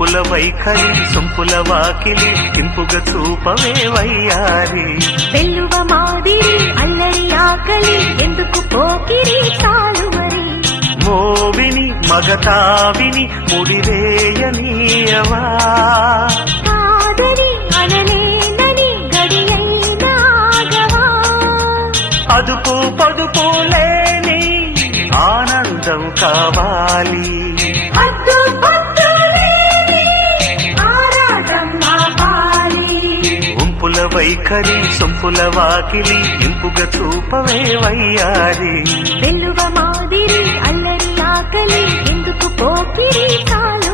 ఉంపుల వైఖరి సొంపుల వాకిలి ఇంపుగా చూపవే వయ్యారి వెల్లువ మాదిరి అల్లరి ఆకలి ఎందుకు పోకిరి చాలు మరి మోవిని మగతావిని ముడివేయనీయవా కాదని అనలేనని గడియైనాగవా అదుపు పదుపు లేని ఆనందం కావాలి హద్దు పొద్దు లేని ఆరాటం ఆపాలి ఉంపుల వైఖరి సొంపుల వాకిలి ఇంపుగా చూపవే వయ్యారి వెల్లువ మాదిరి అల్లరి ఆకలి ఎందుకు పోకిరి చాలు